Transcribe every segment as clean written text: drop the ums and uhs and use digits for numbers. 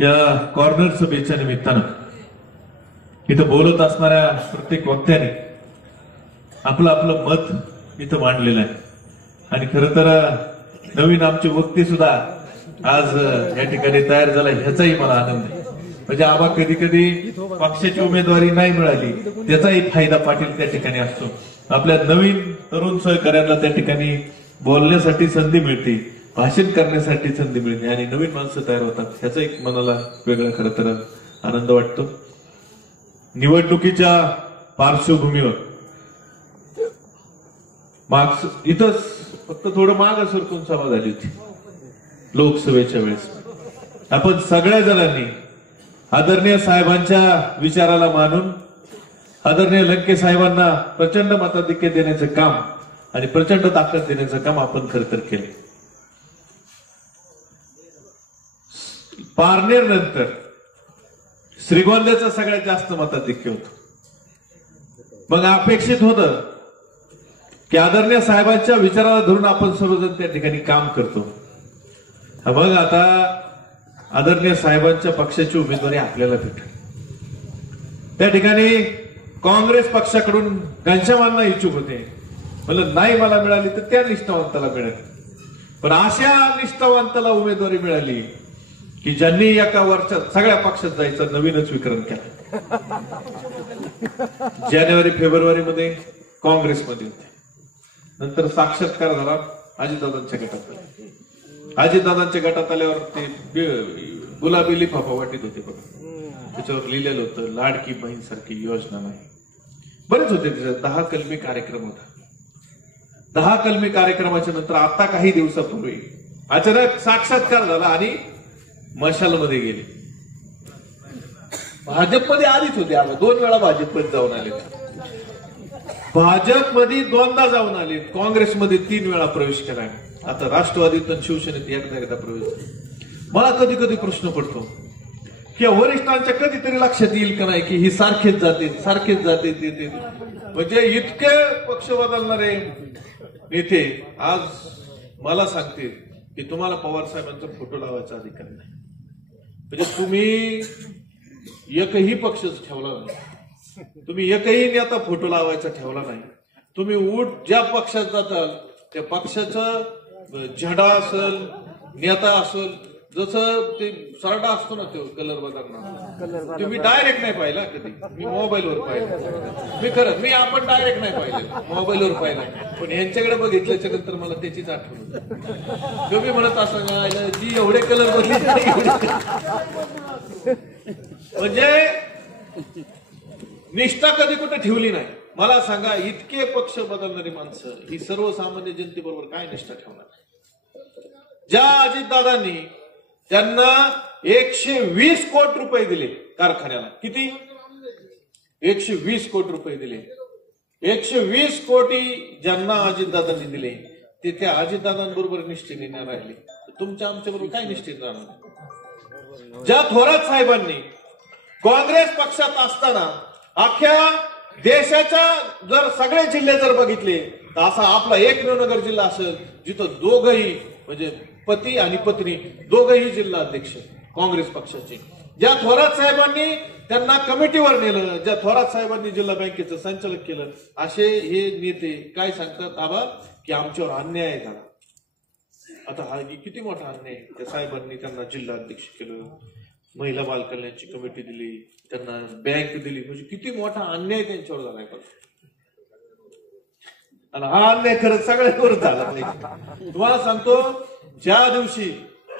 या कॉर्नर सभेच्या निमित्तानं इथं बोलत असणाऱ्या प्रत्येक वक्त्याने आपलं आपलं मत इथं मांडलेलं आहे आणि खरं तर नवीन आमचे वक्ते सुद्धा आज या ठिकाणी तयार झाला ह्याचाही मला आनंद आहे. म्हणजे आबा कधी कधी पक्षाची उमेदवारी नाही मिळाली त्याचाही फायदा पाटील त्या ठिकाणी असतो. आपल्या नवीन तरुण सहकार्यांना त्या ठिकाणी बोलण्यासाठी संधी मिळते, भाषण करण्यासाठी संधी मिळते आणि नवीन माणसं तयार होतात. ह्याचा एक मनाला वेगळा खरं तर आनंद वाटतो. निवडणुकीच्या पार्श्वभूमीवर इथंच फक्त थोडं माग सरकून सभा झाली होती लोकसभेच्या वेळेस. आपण सगळ्या जणांनी आदरणीय साहेबांच्या विचाराला मानून आदरणीय लंके साहेबांना प्रचंड मताधिक्य देण्याचं काम आणि प्रचंड ताकद देण्याचं काम आपण खरं तर केलं. पारनेर नंतर श्रीगोंद्याचं सगळ्यात जास्त मताधिक्य होतं. मग अपेक्षित होतं की आदरणीय साहेबांच्या विचाराला धरून आपण सर्वजण त्या ठिकाणी काम करतो. मग आता आदरणीय साहेबांच्या पक्षाची उमेदवारी आपल्याला भेटेल. त्या ठिकाणी काँग्रेस पक्षाकडून घनश्यामांना इच्छुक होते, म्हणलं नाही मला मिळाली तर त्या निष्ठावंताला मिळेल. पण अशा निष्ठावंताला उमेदवारी मिळाली की ज्यांनी एका वर्षात सगळ्या पक्षात जायचं नवीनच विक्रम केला. जानेवारी फेब्रुवारी मध्ये काँग्रेसमध्ये होते, नंतर साक्षात्कार झाला अजितदादांच्या गटात. अजितदादांच्या गटात आल्यावर ते गुलाबी लिफाफा वाटीत होते बघा, त्याच्यावर लिहिलेलं होतं लाडकी बहीण सारखी योजना नाही. बरेच होते त्याच्यात. 10 कलमी कार्यक्रम होता. 10 कलमी कार्यक्रमाच्या नंतर आता काही दिवसापूर्वी अचानक साक्षात्कार झाला आणि मशालमध्ये गेले. भाजपमध्ये आधीच होते, 2 वेळा भाजपमध्ये जाऊन आले, भाजपमध्ये 2दा जाऊन आले, काँग्रेसमध्ये 3 वेळा प्रवेश केलाय. आता राष्ट्रवादीत आणि शिवसेनेत एकदा प्रवेश. मला कधी कधी प्रश्न पडतो की वरिष्ठांच्या कधीतरी लक्षात येईल का नाही की ही सारखेच जाते ते म्हणजे इतके पक्ष बदलणारे नेते आज मला सांगते की तुम्हाला पवार साहेबांचा फोटो लावायचा अधिकार नाही. म्हणजे तुम्ही एकही पक्ष ठेवला नाही, तुम्ही एकही नेता फोटो लावायचा ठेवला नाही. तुम्ही ज्या पक्षात जाताल त्या पक्षाचा झेंडा असेल, नेता असेल, जसं ते सरडा असतो ना तो कलर बदलणार, तुम्ही डायरेक्ट नाही पाहिला कधी. मी मोबाईलवर पाहिलं, मी आपण डायरेक्ट नाही पाहिलं, मोबाईलवर पाहिलं. पण यांच्याकडे बघितल्याच्या नंतर मला त्याचीच आठवण होती. तुम्ही म्हणत असं जी एवढे कलर बदलले म्हणजे निष्ठा कधी कुठे ठेवली नाही. मला सांगा, इतके पक्ष बदलणारी माणसं ही सर्वसामान्य जनतेबरोबर काय निष्ठा ठेवणार? ज्या अजितदादांनी त्यांना 120 कोटी रुपये दिले कारखान्याला, किती? 120 कोटी रुपये दिले. 120 कोटी ज्यांना अजितदादांनी दिले ते त्या अजितदादांबरोबर निष्ठेने नाही राहिले, तुमच्या आमच्या बरोबर काय निष्ठेने राहणार? ज्या थोरात साहेबांनी काँग्रेस पक्षात असताना अख्ख्या देशाच्या जर सगळे जिल्हे जर बघितले तर असा आपला एकमेव नगर जिल्हा असेल जिथं दोघही म्हणजे पती आणि पत्नी दोघही जिल्हा अध्यक्ष काँग्रेस पक्षाचे. ज्या थोरात साहेबांनी त्यांना कमिटीवर नेलं, ज्या थोरात साहेबांनी जिल्हा बँकेचं संचालक केलं, असे हे नेते काय सांगतात आबा की आमच्यावर अन्याय झाला. आता हा किती मोठा अन्याय. त्या साहेबांनी त्यांना जिल्हा अध्यक्ष केलं, महिला बाल कल्याणची कमिटी दिली, त्यांना बँक दिली, म्हणजे किती मोठा अन्याय त्यांच्यावर झालाय. आणि हा अन्याय खरंच सगळ्यांवर झाला पाहिजे. तुम्हाला सांगतो, ज्या दिवशी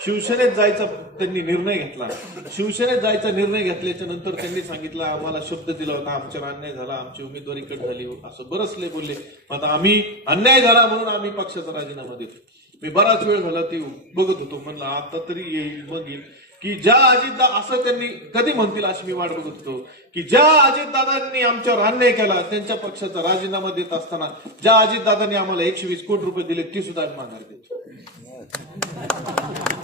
शिवसेनेत जायचा त्यांनी निर्णय घेतला, शिवसेनेत जायचा निर्णय घेतल्याच्या नंतर त्यांनी सांगितलं, आम्हाला शब्द दिला होता, आमच्यावर अन्याय झाला, आमची उमेदवारी कट झाली, असं बरंचले बोलले. आता आम्ही अन्याय झाला म्हणून आम्ही पक्षाचा राजीनामा देतो. मी बराच वेळ झाला ते बघत होतो, म्हणलं आता तरी येईल मग येईल की ज्या अजितदा असं त्यांनी कधी म्हणतील अशी मी वाट बघत होतो की ज्या अजितदादांनी आमच्यावर अन्याय केला त्यांच्या पक्षाचा राजीनामा देत असताना ज्या अजितदादांनी आम्हाला 120 कोटी रुपये दिले ती सुद्धा माघार देतो.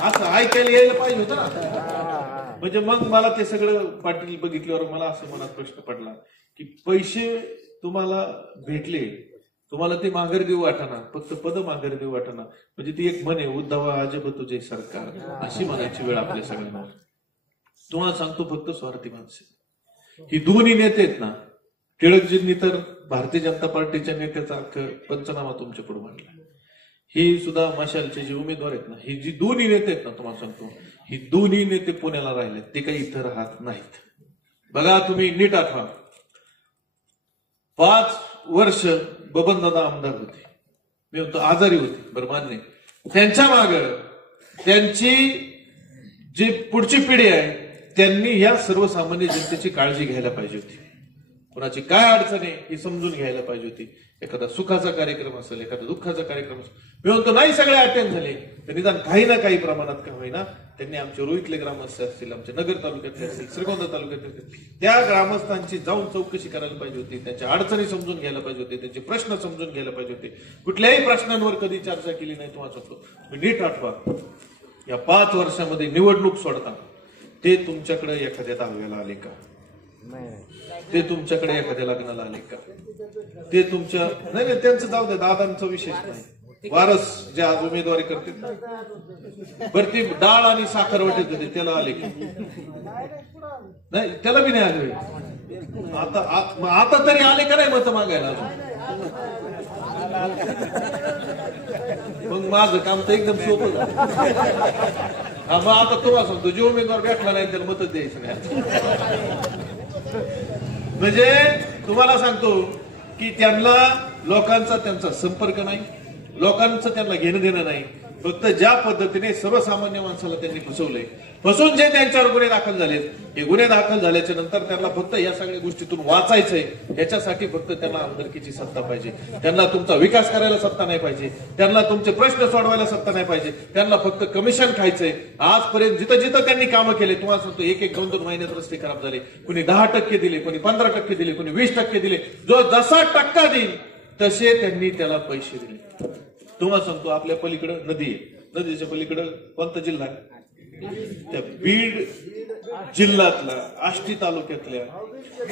असं ऐकायला यायला पाहिजे होतं ना. म्हणजे मग मला ते सगळं पाटील बघितल्यावर मला असं मनात प्रश्न पडला की पैसे तुम्हाला भेटले, तुम्हाला ते माघार देऊ वाटाना, फक्त पद माघार देऊ वाटाना. म्हणजे ती एक म्हणे, उद्धवा अजब तुझे सरकार, अशी म्हणायची वेळ आपल्या सगळ्यांना. तुम्हाला सांगतो फक्त स्वार्थी माणसे ही दोन्ही नेते आहेत ना. टिळकजींनी तर भारतीय जनता पार्टीच्या नेत्याचा पंचनामा तुमच्या पुढे मांडला. ही सुद्धा मशालचे जे उमेदवार आहेत ना, ही जी दोन्ही नेते आहेत ना, तुम्हाला सांगतो ही दोन्ही नेते पुण्याला राहिले, ते काही इथं राहत नाहीत. बघा तुम्ही नीट आठवा, 5 वर्ष बबनदादा आमदार होते, मी म्हणतो आजारी होते, बरं मान्य. त्यांच्या माग त्यांची जी पुढची पिढी आहे त्यांनी या सर्वसामान्य जनतेची काळजी घ्यायला पाहिजे होती. कोणाची काय अडचण आहे ही समजून घ्यायला पाहिजे होती. एखादा सुखाचा कार्यक्रम असेल, एखादा दुःखाचा कार्यक्रम असेल, मी म्हणतो नाही सगळे अटेंड झाले तर निदान काही ना काही प्रमाणात का होईना त्यांनी आमचे रोहितले ग्रामस्थ असतील, आमचे नगर तालुक्यातले असतील, श्रीगोंदा तालुक्यातले असतील, त्या ग्रामस्थांची जाऊन चौकशी करायला पाहिजे होती. त्यांच्या अडचणी समजून घ्यायला पाहिजे होते, त्यांचे प्रश्न समजून घ्यायला पाहिजे होते. कुठल्याही प्रश्नांवर कधी चर्चा केली नाही. तुम्हाला सांगतो मी नीट आठवा, या 5 वर्षामध्ये निवडणूक सोडता ते तुमच्याकडे एखाद्या दहाव्याला आले का? ते तुमच्याकडे एखाद्या लग्नाला आले का? ते तुमच्या नाही नाही त्यांचं जाऊ द्या, दादांचा विशेष नाही. वारस जे आज उमेदवारी करते बरं, ते डाळ आणि साखर वाटत होते त्याला आले की नाही? त्याला बी नाही आले. आता तरी आले का नाही मत मागायला? मग माझं काम तर एकदम सोपं झालं. मग आता तुम्हाला सांगतो, जो उमेदवार भेटला नाही त्याला मतच द्यायचं नाही. म्हणजे तुम्हाला सांगतो की त्यांना लोकांचा त्यांचा संपर्क नाही, लोकांचं त्यांना घेणं देणं नाही. फक्त ज्या पद्धतीने सर्वसामान्य माणसाला त्यांनी फसवलंय, फसवून जे त्यांच्यावर गुन्हे दाखल झालेत, हे गुन्हे दाखल झाल्याच्या नंतर त्यांना फक्त या सगळ्या गोष्टीतून वाचायचंय. याच्यासाठी फक्त त्यांना आमदारकीची सत्ता पाहिजे, त्यांना तुमचा विकास करायला सत्ता नाही पाहिजे, त्यांना तुमचे प्रश्न सोडवायला सत्ता नाही पाहिजे, त्यांना फक्त कमिशन खायचंय. आजपर्यंत जिथं जिथं त्यांनी कामं केले, तुम्हाला सांगतो 1-2 महिन्यात रस्ते खराब झाले. कुणी 10% दिले, कुणी 15% दिले, कुणी 20% दिले. जो जसा टक्का देईल तसे त्यांनी त्याला पैसे दिले. तुम्हाला सांगतो आपल्या पलीकडे नदी आहे, नदीच्या पलीकडे कोणता जिल्हा आहे? त्या बीड जिल्ह्यातला आष्टी तालुक्यातल्या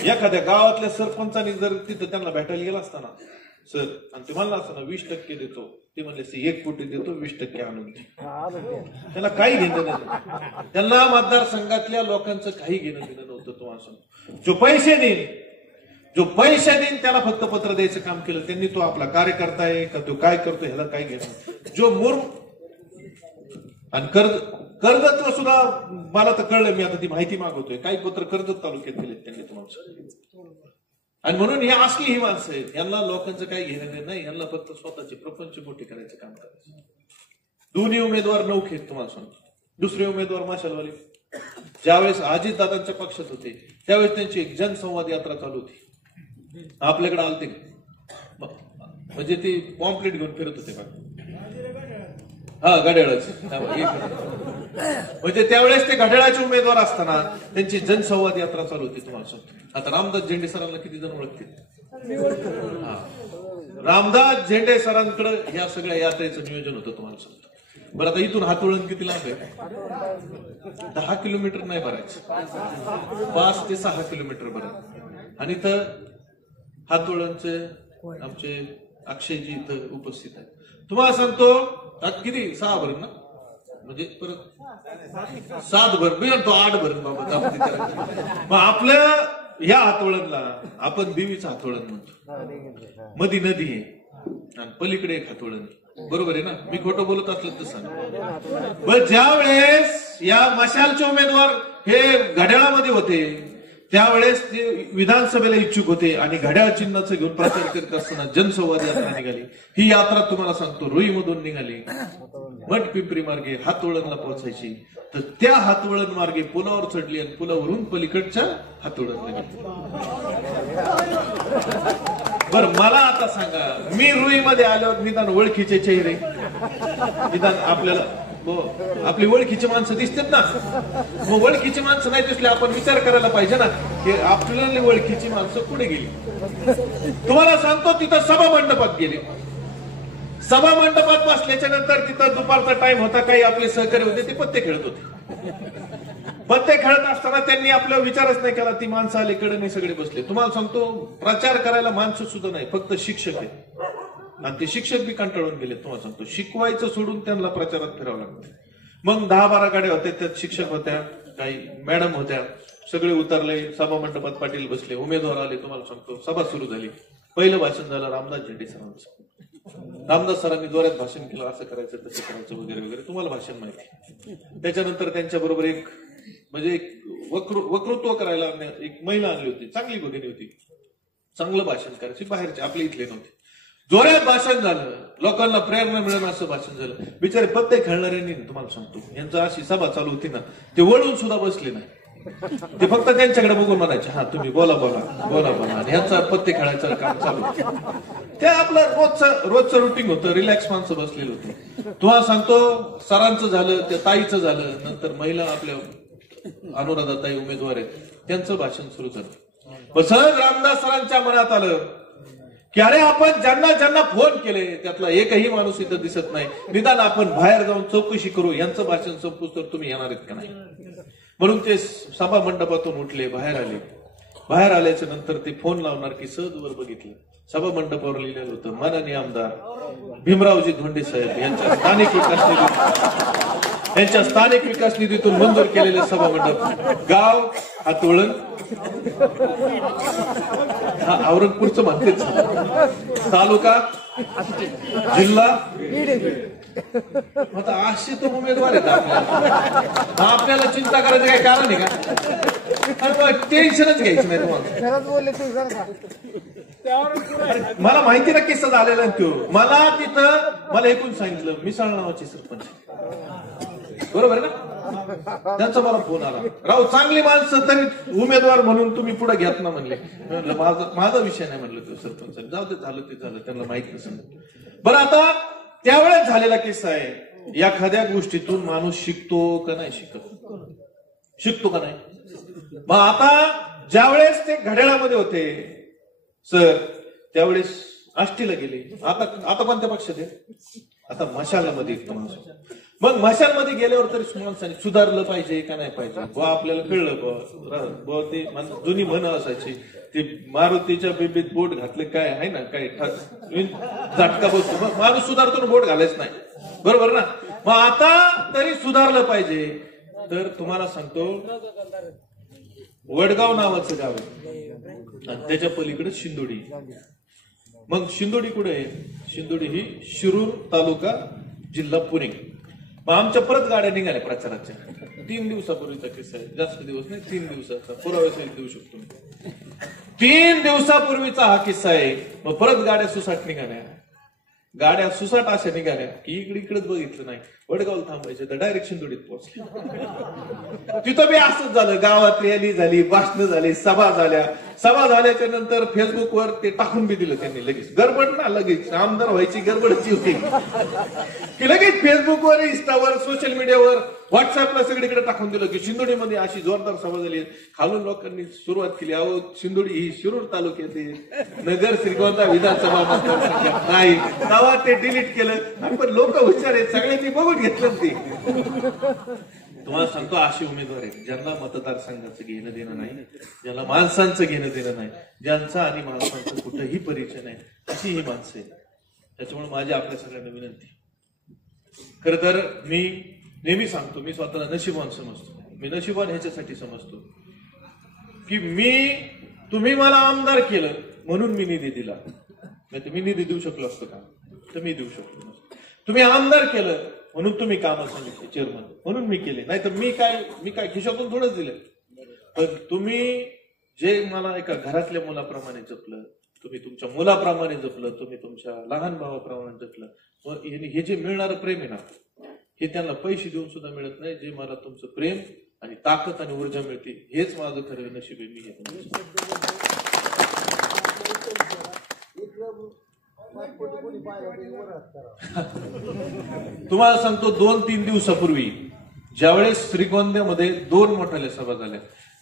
एखाद्या गावातल्या सरपंचाने जर तिथं त्यांना भेटायला गेला असताना, सर आणि ते म्हणलं असताना 20% देतो, ते म्हणले 1 कोटी देतो, 20% आणून दे. त्याला काही घेणं नाही, त्यांना मतदारसंघातल्या लोकांचं काही घेणं देणं नव्हतं. तुम्हाला सांगतो जो पैसे देईन त्याला फक्त पत्र द्यायचं काम केलं त्यांनी. तो आपला कार्यकर्ता आहे का, तो काय करतो ह्याला काय घेणं. जो मूर्ख आणि कर्जतला सुद्धा मला तर कळलं, मी आता ती माहिती मागवतोय, काही पत्र कर्जत तालुक्यात दिले त्यांनी तुम्हाला. आणि म्हणून हे असली ही माणसं आहेत, यांना लोकांचं काही घेणं नाही, यांना फक्त स्वतःचे प्रपंच मोठे करायचं काम करायचं. दोन्ही उमेदवार नौखे तुम्हाला सांगतो. दुसरे उमेदवार मशालवाले ज्यावेळेस अजितदादांच्या पक्षात होते त्यावेळेस त्यांची एक जनसंवाद यात्रा चालू होती. आपल्याकडे आलते म्हणजे ते पॉम्पलेट घेऊन फिरत होते बघा. हा घड्याळच, म्हणजे त्यावेळेस ते घड्याळाचे उमेदवार असताना त्यांची जनसंवाद यात्रा चालू होती. तुम्हाला सांगतो आता रामदास झेंडे सरांना किती जण ओळखतील? रामदास झेंडे सरांकडे या सगळ्या यात्रेचं नियोजन होतं. तुम्हाला सांगतो बरं, आता इथून हातोळण किती लांब आहे? 10 किलोमीटर नाही भरायचं, 5 ते 6 किलोमीटर भरायचं. आणि इथं हातोळणचे आमचे अक्षयजी इथं उपस्थित आहेत. तुम्हाला सांगतो किती 6 भरण ना, म्हणजे परत 7 भर, मी म्हणतो 8 भरण बाबा. मग आपल्या या हातोळणला आपण देवीचं हातोळण म्हणतो. मधी नदी आहे आणि पलीकडे एक हातोळण, बरोबर आहे ना? मी खोटं बोलत असलं तर सांग. पण ज्या वेळेस या मशालचे उमेदवार हे घड्याळामध्ये होते त्यावेळेस ते विधानसभेला इच्छुक होते आणि घड्याळ चिन्हाचं घेऊन प्रचार करत असताना जनसंवाद यात्रा निघाली. ही यात्रा तुम्हाला सांगतो रुईमधून निघाली, मठपिंपरी मार्गे हातोळणला पोहोचायची, तर त्या हातोळण मार्गे पुलावर चढली आणि पुलावरून पलीकडच्या हातोळणला गेली. बरं मला आता सांगा, मी रुईमध्ये आल्यावर निदान ओळखीचे चेहरे, निदान आपल्याला आपली ओळखीची माणसं दिसतात ना. मग ओळखीची माणसं नाही दिसले आपण विचार करायला पाहिजे ना की आपल्याला ओळखीची माणसं पुढे गेली. तुम्हाला सांगतो तिथं सभा मंडपात गेले. सभा मंडपात बसल्याच्या नंतर तिथं दुपारचा टाइम होता, काही आपले सहकारी होते ते पत्ते खेळत होते. पत्ते खेळत असताना त्यांनी आपला विचारच नाही केला, ती माणसं अलीकडे नाही सगळे बसले. तुम्हाला सांगतो प्रचार करायला माणसं सुद्धा नाही, फक्त शिक्षक आहेत आणि ते शिक्षक बी कंटाळून गेले. तुम्हाला सांगतो शिकवायचं सोडून त्यांना प्रचारात फिरावं लागतं. मग 10-12 गाड्या होत्या, त्यात शिक्षक होत्या, काही मॅडम होत्या, सगळे उतरले, सभा मंडपात पाटील बसले, उमेदवार आले. तुम्हाला सांगतो सभा सुरू झाली, पहिलं भाषण झालं रामदास झेंडे सरांचं. रामदास सरांनी जोरात भाषण केलं, असं करायचं तसं करायचं वगैरे वगैरे, तुम्हाला भाषण माहिती. त्याच्यानंतर त्यांच्या बरोबर एक म्हणजे एक वक्तृत्व करायला एक महिला आणली होती, चांगली भगिनी होती, चांगलं भाषण करायची, बाहेरचे आपले इथले नव्हते. जोरात भाषण झालं, लोकांना प्रेरणा मिळेल असं भाषण झालं. बिचारे पत्ते खेळणाऱ्यांनी तुम्हाला सांगतो, यांचं अशी सभा चालू होती ना, ते वळून सुद्धा बसले नाही. ते फक्त त्यांच्याकडे बघून म्हणायचे, हा तुम्ही बोला बोला बोला बोला, आणि ह्यांचा पत्ते खेळायचं काम चालू. ते आपलं रोजचं रुटीन होतं, रिलॅक्स माणसं बसलेलं होतं. तुम्हाला सांगतो सरांचं झालं, त्या ताईचं झालं, नंतर महिला आपल्या अनुराधाताई उमेदवार आहेत, त्यांचं भाषण सुरू झालं. सहज रामदास सरांच्या मनात आलं की अरे आपण ज्यांना ज्यांना फोन केले त्यातला एकही माणूस इथं दिसत नाही, निदान आपण बाहेर जाऊन चौकशी करू, यांचं भाषण संपूस तर तुम्ही येणार आहेत का नाही. म्हणून ते सभा मंडपातून उठले, बाहेर आले. बाहेर आल्याच्या नंतर ते फोन लावणार की सहज वर बघितलं, सभा मंडपावर लिहिलेलं होतं, माननीय आमदार भीमरावजी धोंडे साहेब यांच्या स्थानिक विकास निधीतून मंजूर केलेले सभा मंडप, गाव हातवळण, हा औरंगपूरचं म्हणतेच, तालुका जिल्हा. आता असे तो उमेदवार आहेत आपल्याला चिंता करायचं काही कारण आहे का? टेन्शनच घ्यायचं नाही तुम्हाला. मला माहिती ना किस्सा झालेला तो. मला तिथं मला ऐकून सांगितलं, मिसाळ नावाचे सरपंच, बरोबर ना, त्यांचा मला फोन आला, राव चांगली माणसं तरी उमेदवार म्हणून तुम्ही पुढे घेत ना म्हणले. माझा विषय नाही म्हणलं तो सरपंच, जाऊ दे, झालं ते झालं, त्यांना माहित नसेल. बरं, आता त्यावेळेस झालेला किस्सा आहे, एखाद्या गोष्टीतून माणूस शिकतो का नाही शिकतो का नाही. मग आता ज्यावेळेस ते घड्याळामध्ये होते सर, त्यावेळेस आष्टीला गेले. आता कोणत्या पक्षात आहे? आता मशालमध्ये माणूस. मग मशालमध्ये गेल्यावर तरी माणसाने सुधारलं पाहिजे का नाही पाहिजे, आपल्याला कळलं. ते जुनी म्हण असायची, ते मारुतीच्या बिबीत बोट घातलं काय आहे ना, काय झटका बसतो, माणूस सुधारतो, बोट घालायच नाही, बरोबर ना. मग आता तरी सुधारलं पाहिजे. तर तुम्हाला सांगतो, वडगाव नावाचं गाव आहे आणि त्याच्या पलीकडे शिंदोडी. मग शिंदोडी कुठे आहे? शिंदोडी ही शिरूर तालुका जिल्हा पुणे. मग आमच्या परत गाड्या निघाल्या प्रचाराच्या. 3 दिवसापूर्वीचा किस्सा आहे, जास्त दिवस नाही, 3 दिवसाचा, पुराव्यासहित देऊ शकतो. 3 दिवसापूर्वीचा हा किस्सा आहे. मग परत गाड्या सुसाट निघाल्या. गाड्या सुसाट अशा निघाल्या की इकडेच बघितलं नाही, वडगावला थांबायचे तर डायरेक्ट शिंदोडीत पोहोचले. तिथं बी असंच झालं, गावात रॅली झाली, भाषणं झाली, सभा झाल्याच्या नंतर फेसबुकवर ते टाकून बी दिलं त्यांनी. लगेच गडबड ना, लगेच आमदार व्हायची गडबडची होती की लगेच फेसबुकवर, इंस्टावर, सोशल मीडियावर, व्हॉट्सअपला सगळीकडे टाकून दिलं की शिंदोडीमध्ये अशी जोरदार सभा झाली. खालून लोकांनी सुरुवात केली, अहो शिंदोडी ही शिरूर तालुक्यातील नगर श्रीगोंदा विधानसभा मतदारसंघात नाही. तेव्हा ते डिलीट केलं. पण लोक हुशार आहेत, सगळ्यांनी बघून घेतलं ते. तुम्हाला सांगतो, अशी उमेदवार आहेत ज्यांना मतदारसंघाचं घेणं देणं नाही, ज्यांना माणसांचं घेणं देणं नाही, ज्यांचा आणि माणसांचं कुठंही परिचय नाही, अशी ही माणसं आहेत. त्याच्यामुळे माझी आपल्या सगळ्यांना विनंती, खरं तर मी नेहमी सांगतो, मी स्वतःला नशीबवान समजतो. मी नशीबवान ह्याच्यासाठी समजतो की तुम्ही मला आमदार केलं म्हणून मी निधी दिला. नाही तर मी निधी देऊ शकलो असतो का? तर मी देऊ शकलो नसतो. तुम्ही आमदार केलं म्हणून तुम्ही कामं सांगितले, चेअरमन म्हणून मी केले. नाही तर मी काय खिशातून थोडंच दिलं. पण तुम्ही जे मला एका घरातल्या मुलाप्रमाणे जपलं, तुम्ही तुमच्या मुलाप्रमाणे जपलं, तुम्ही तुमच्या लहान भावाप्रमाणे जपलं. हे जे मिळणारं प्रेम आहे ना, हे त्यांना पैसे देऊन सुद्धा मिळत नाही. जे मला तुमचं प्रेम आणि ताकद आणि ऊर्जा मिळते, हेच माझं खरं नशीब आहे. मी तुम्हाला सांगतो, 2-3 दिवसापूर्वी ज्यावेळेस श्रीगोंद्यामध्ये 2 मोठ्या सभा झाल्या,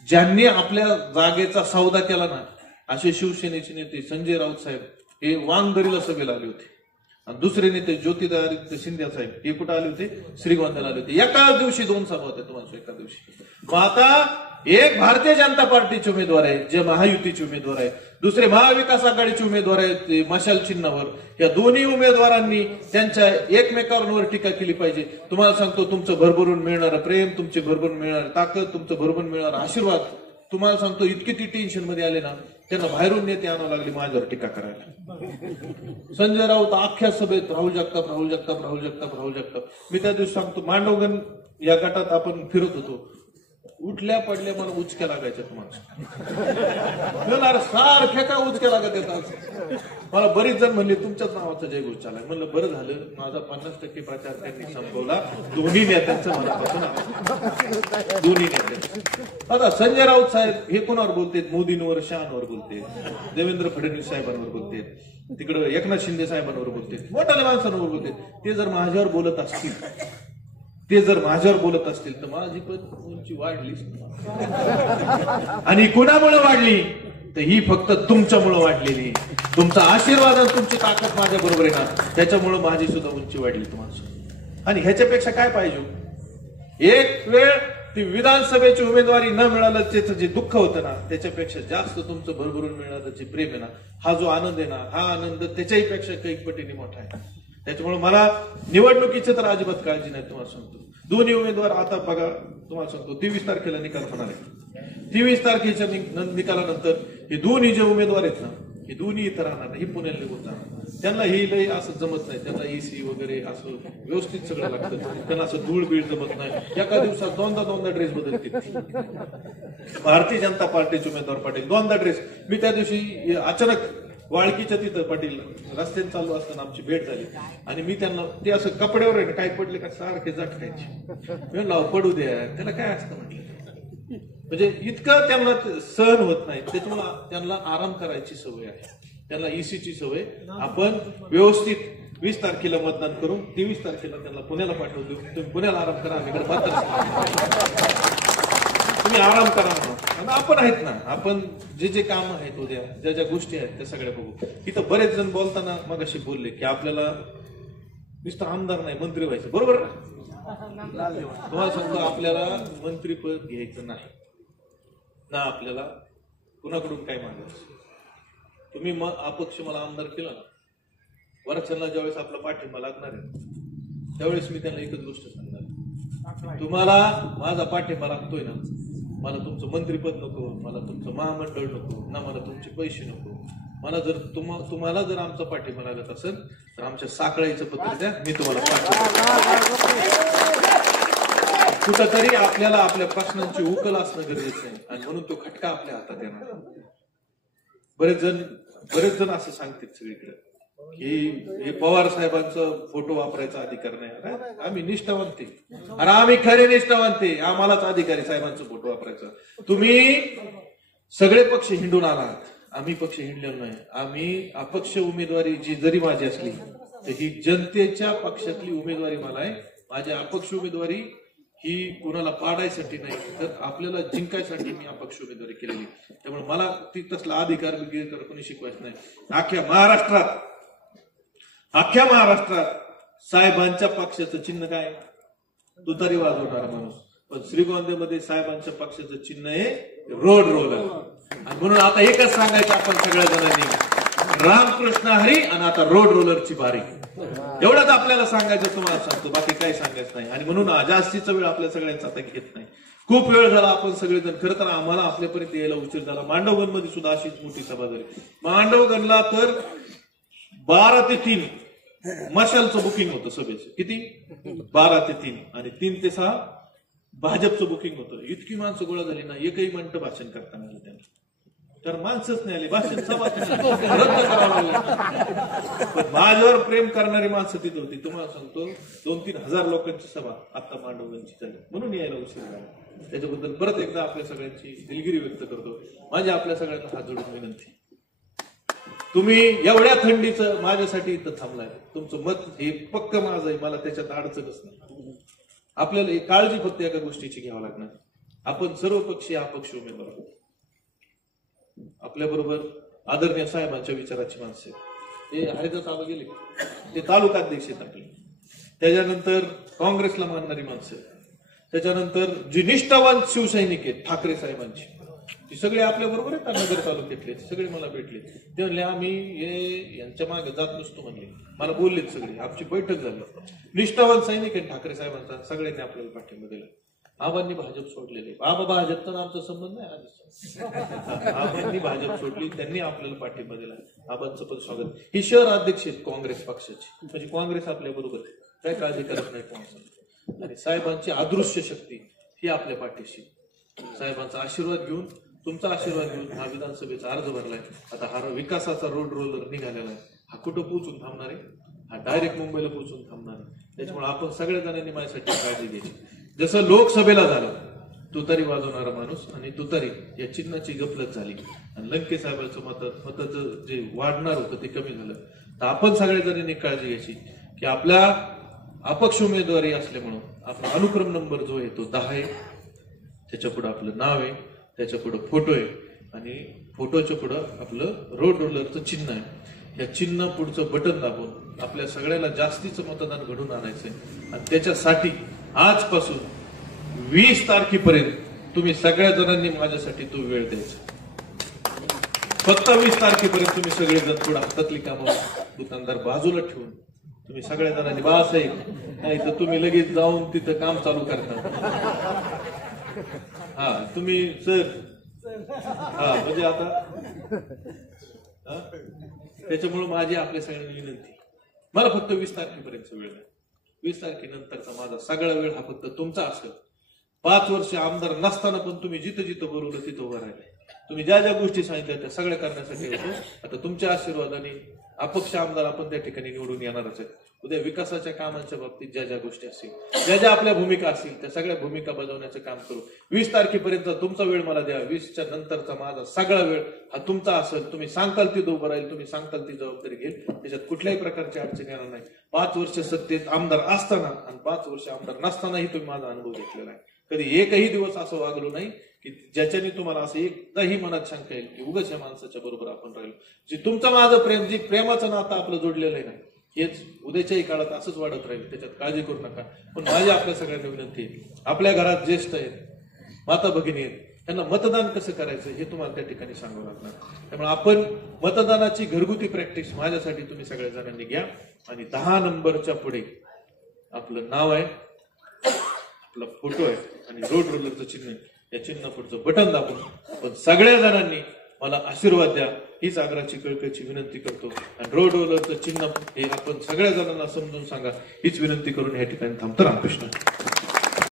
ज्यांनी आपल्या जागेचा सौदा केला ना, असे शिवसेनेचे नेते संजय राऊत साहेब हे वांगदरीला सभेला आले होते. आणि दुसरे नेते ज्योतिरादित्य शिंदे साहेब हे कुठे आले होते? श्रीगोंद्याला आले होते. एकाच दिवशी 2 सभा होत्या तुम्हाला एका दिवशी. मग आता एक भारतीय जनता पार्टीचे उमेदवार आहे जे महायुतीचे उमेदवार आहे, दुसरे महाविकास आघाडीचे उमेदवार आहेत मशाल चिन्हावर. या दोन्ही उमेदवारांनी त्यांच्या एकमेकांवर टीका केली पाहिजे. तुम्हाला सांगतो तुमचं भरभरून मिळणारं प्रेम, तुमचे भरभरून मिळणारं ताकद, तुमचं भरभरून मिळणारा आशीर्वाद, तुम्हाला सांगतो इतकी ती टेन्शन मध्ये आले ना त्यांना बाहेरून नेते आणावं लागले माझ्यावर टीका करायला. संजय राऊत अख्ख्या सभेत राहुल जगताप राहुल जगताप राहुल जगताप राहुल जगताप. मी त्या दिवशी सांगतो मांडवगण या गटात आपण फिरत होतो, उठल्या पडल्या मला उचक्या लागायच्या तुम्हाला सारख्या का उचक्या लागत येतात. मला बरीच जण म्हणले तुमच्याच नावाचा जयघोष चालाय. म्हणलं बरं झालं माझा 50% प्रचार त्यांनी संपवला. दोन्ही नेत्यांचं मनापासून दोन्ही नेत्यांचं. आता संजय राऊत साहेब हे कोणावर बोलतेत? मोदींवर शहांवर बोलतेत, देवेंद्र फडणवीस साहेबांवर बोलतेत, तिकडं एकनाथ शिंदे साहेबांवर बोलतेत, मोठ्या माणसांवर बोलतेत. ते जर माझ्यावर बोलत असतील तर माझी पण उंची वाढलीच. आणि कुणामुळे वाढली तर ही फक्त तुमच्यामुळे वाढलेली. तुमचा आशीर्वाद आणि तुमची ताकद माझ्या बरोबर आहे ना, त्याच्यामुळे माझी सुद्धा उंची वाढली तुम्हाला. आणि ह्याच्यापेक्षा काय पाहिजे? एक वेळ ती विधानसभेची उमेदवारी न मिळालं त्याचं जे दुःख होतं ना त्याच्यापेक्षा जास्त तुमचं भरभरून मिळालं जे प्रेम आहे ना, हा जो आनंद आहे ना, हा आनंद त्याच्याही पेक्षा कैक पटीने मोठा आहे. त्याच्यामुळे मला निवडणुकीची तर अजिबात काळजी नाही. तुम्हाला सांगतो दोन्ही उमेदवार आता बघा, तुम्हाला सांगतो 23 तारखेला निकाल होणार आहे. 23 तारखेच्या निकालानंतर हे दोन्ही जे उमेदवार आहेत ना, हे दोन्ही इथं राहणार नाही, हे पुण्याला निघून जाणार. त्यांना ही लय असं जमत नाही, त्यांना एसी वगैरे असं व्यवस्थित सगळं लागतं. त्यांना असं धूळ बीळ जमत नाही. एका दिवसात दोनदा ड्रेस बदलतील. भारतीय जनता पार्टीचे उमेदवार पाटील 2दा ड्रेस. मी त्या दिवशी अचानक वाळकीच्या तिथं पाटील रस्त्यात चालू असताना आमची भेट झाली आणि मी त्यांना ते असं कपड्यावर आहे काय पडले का सारखे झटकायचे. लाव पडू द्या, त्याला काय असतं म्हटलं. म्हणजे इतकं त्यांना सहन होत नाही. त्याच्यामुळे त्यांना आराम करायची सवय आहे, त्यांना ईसीची सवय. आपण व्यवस्थित 20 तारखेला मतदान करून 23 तारखेला त्यांना पुण्याला पाठवतो. तुम्ही पुण्याला आराम करा, तुम्ही आराम करा. आपण आहेत ना, आपण जे जे काम आहेत उद्या ज्या ज्या गोष्टी आहेत त्या सगळ्या बघू. इथं बरेच जण बोलताना मगाशी बोलले की आपल्याला नुसतं आमदार नाही मंत्री व्हायचं, बरोबर ना? तुम्हाला सांगतो आपल्याला मंत्रीपद घ्यायचं नाही ना, आपल्याला कुणाकडून काय मागायचं. तुम्ही अपक्ष मला आमदार केला ना, वरच्यांना ज्यावेळेस आपला पाठिंबा लागणार आहे त्यावेळेस मी त्यांना एकच गोष्ट सांगणार, तुम्हाला माझा पाठिंबा लागतोय ना, मला तुमचं मंत्रीपद नको, मला तुमचं महामंडळ नको ना, मला तुमचे पैसे नको. मला जर तुम्हाला जर आमचा पाठिंबा लागत असेल तर आमच्या साखळीचं पत्र द्या, मी तुम्हाला कुठंतरी आपल्याला आपल्या प्रश्नांची उकल असणं गरजेचं आहे आणि म्हणून तो खटका आपल्या हातात येणार. बरेच जण असं सांगतात सगळीकडे की हे पवार साहेबांचा फोटो वापरायचा अधिकार नाही. आम्ही निष्ठावंत आहे आणि आम्ही खरे निष्ठावंत आहे, आम्हालाच अधिकारी साहेबांचा फोटो वापरायचा. तुम्ही सगळे पक्ष हिंडून आलात, आम्ही पक्ष हिंडलेलो नाही. आम्ही अपक्ष उमेदवारी जी जरी माझी असली तर ही जनतेच्या पक्षातली उमेदवारी मला आहे. माझी अपक्ष उमेदवारी ही कुणाला पाडायसाठी नाही तर आपल्याला जिंकायसाठी मी अपक्ष उमेदवारी केलेली. त्यामुळे मला ती तसला अधिकार कोणी शिकवायचं नाही. अख्ख्या महाराष्ट्रात साहेबांच्या पक्षाचं चिन्ह काय? तुतारी वाजवणारा माणूस. पण श्रीगोंद्यामध्ये साहेबांच्या पक्षाचं चिन्ह आहे रोड रोलर. आणि म्हणून आता एकच सांगायचं आपण सगळ्या जणांनी, रामकृष्ण हरी आणि आता रोड रोलरची बारी. एवढंच आपल्याला सांगायचं, तुम्हाला सांगतो, बाकी काही सांगायचं नाही. आणि म्हणून जास्तीचा वेळ आपल्या सगळ्यांचा आता घेत नाही. खूप वेळ झाला आपण सगळेजण, खरं तर आम्हाला आपल्यापर्यंत यायला उशीर झाला. मांडवगणमध्ये सुद्धा अशीच मोठी सभा झाली. मांडवगणला तर 12 ते 3 मशालचं बुकिंग होतं सभेचं. किती? 12 ते 3 आणि 3 ते 6 भाजपचं बुकिंग होतं. इतकी माणसं गोळा झाली ना, एकही मिनिट भाषण करता नाही त्यांना. तर माणसंच नाही आली, भाषण सभा रद्द करावं लागलं. पण माझ्यावर प्रेम करणारी माणसं तिथं होती. तुम्हाला सांगतो 2-3 हजार लोकांची सभा आता मांडवगणची झाली, म्हणून यायला उशीर झाला. त्याच्याबद्दल परत एकदा आपल्या सगळ्यांची दिलगिरी व्यक्त करतो. माझी आपल्या सगळ्यांना हात जोडून विनंती, तुम्ही एवढ्या थंडीचं माझ्यासाठी इथं थांबलाय. तुमचं मत हे पक्क माझं आहे, मला त्याच्यात अडचणच नाही. आपल्याला काळजी फक्त एका गोष्टीची घ्यावं लागणार, आपण सर्व पक्षीय अपक्ष उमेदवार आहोत. आपल्या बरोबर आदरणीय साहेबांच्या विचाराची माणसं आहेत. हे हरिदास आबा गेले, ते तालुकाध्यक्ष आहेत आपले. त्याच्यानंतर काँग्रेसला मानणारी माणसं, त्याच्यानंतर जी निष्ठावान शिवसैनिक आहेत ठाकरे साहेबांची, ती सगळे आपल्या बरोबर आहेत. नगर तालुक्यातले सगळे मला भेटले. ते म्हणले आम्ही यांच्या मागे जात नसतो म्हणले, मला बोललेत सगळे. आमची बैठक झाली. निष्ठावान सैनिक आहे ठाकरे साहेबांचा, सगळ्यांनी आपल्याला पाठिंबा दिला. आबांनी भाजप सोडलेले, बाबा भाजपचा आमचा संबंध नाही आधी. आबांनी भाजप सोडली, त्यांनी आपल्याला पाठिंबा दिला. आबांचं पण स्वागत. ही शहर अध्यक्ष आहेत काँग्रेस पक्षाची, म्हणजे काँग्रेस आपल्या बरोबर आहे, काय काळजी करत नाही कोणाचं. आणि साहेबांची अदृश्य शक्ती ही आपल्या पाठीशी. साहेबांचा आशीर्वाद घेऊन, तुमचा आशीर्वाद घेऊन हा विधानसभेचा अर्ज भरलाय. आता हा विकासाचा रोड रोलर निघालेला आहे. हा कुठं पोहोचून थांबणार आहे? हा डायरेक्ट मुंबईला पोहोचून थांबणार आहे. त्याच्यामुळे आपण सगळ्या जणांनी माझ्यासाठी काळजी घ्यायची. जसं लोकसभेला झालं, तुतारी वाजवणारा माणूस आणि तुतारी या चिन्हाची गफलत झाली आणि लंके साहेबांचं मताचं जे वाढणार होतं ते कमी झालं. तर आपण सगळ्या जणांनी काळजी घ्यायची की आपल्या अपक्ष उमेदवारी असल्यामुळं आपला अनुक्रम नंबर जो आहे तो 10 आहे. त्याच्या पुढे आपलं नाव आहे, त्याच्या पुढे फोटो आहे आणि फोटोच्या पुढं आपलं रोड रोलरचं चिन्ह आहे. या चिन्ह पुढचं बटन दाबून आपल्या सगळ्याला जास्तीचं मतदान घडून आणायचंय. आणि त्याच्यासाठी आजपासून 20 तारखेपर्यंत तुम्ही सगळ्या जणांनी माझ्यासाठी तो वेळ द्यायचा. फक्त 20 तारखेपर्यंत तुम्ही सगळेजण थोडं हातातली कामं दुकानदार बाजूला ठेवून तुम्ही सगळ्या जणांनी बासाहेब, नाही तर तुम्ही लगेच जाऊन तिथं काम चालू करता. हा तुम्ही सर, हा म्हणजे आता त्याच्यामुळे माझी आपल्या सगळ्यांनी विनंती, मला फक्त 20 तारखेपर्यंत वेळ द्या. 20 तारखेनंतरचा माझा सगळा वेळ हा फक्त तुमचा असेल. 5 वर्ष आमदार नसताना पण तुम्ही जिथं जिथं बोलवलं तिथं उभं राहिले. तुम्ही ज्या ज्या गोष्टी सांगितल्या त्या सगळ्या करण्यासाठी होतो. आता तुमच्या आशीर्वादाने अपक्ष आमदार आपण त्या ठिकाणी निवडून येणारच आहेत. उद्या विकासाच्या कामांच्या बाबतीत ज्या ज्या गोष्टी असतील, ज्या ज्या आपल्या भूमिका असतील, त्या सगळ्या भूमिका बजावण्याचं काम करू. 20 तारखेपर्यंत तुमचा वेळ मला द्या. 20च्या नंतरचा माझा सगळा वेळ हा तुमचा असेल. तुम्ही सांगताल ती उभं राहील, तुम्ही सांगताल ती जबाबदारी घेईल. त्याच्यात कुठल्याही प्रकारची अडचण येणार नाही. 5 वर्ष सत्तेत आमदार असताना आणि 5 वर्ष आमदार नसतानाही तुम्ही माझा अनुभव घेतलेला आहे. कधी एकही दिवस असं वागलो नाही की ज्याच्याने तुम्हाला असं एकदाही मनात शंका येईल की उगाच या माणसाच्या बरोबर आपण राहिलो. जे तुमचं माझं प्रेम, जी प्रेमाचं नातं आपलं जोडलेलं आहे ना, हेच उद्याच्याही काळात असंच वाढत राहील. त्याच्यात काळजी करू नका. पण माझी आपल्या सगळ्यांना विनंती आहे, आपल्या घरात ज्येष्ठ आहेत, माता भगिनी आहेत, त्यांना मतदान कसं करायचं हे तुम्हाला त्या ठिकाणी सांगावं लागणार. त्यामुळे आपण मतदानाची घरगुती प्रॅक्टिस माझ्यासाठी तुम्ही सगळ्या जणांनी घ्या. आणि 10 नंबरच्या पुढे आपलं नाव आहे, आपला फोटो आहे आणि रोड रोलरचं चिन्ह आहे. या चिन्ह पुढचं बटन दाबून आपण सगळ्या जणांनी मला आशीर्वाद द्या हीच आग्रहाची कळकळीची विनंती करतो. आणि रोड रोलरचं चिन्ह हे आपण सगळ्या जणांना समजून सांगा हीच विनंती करून या ठिकाणी थांबतो. रामकृष्ण.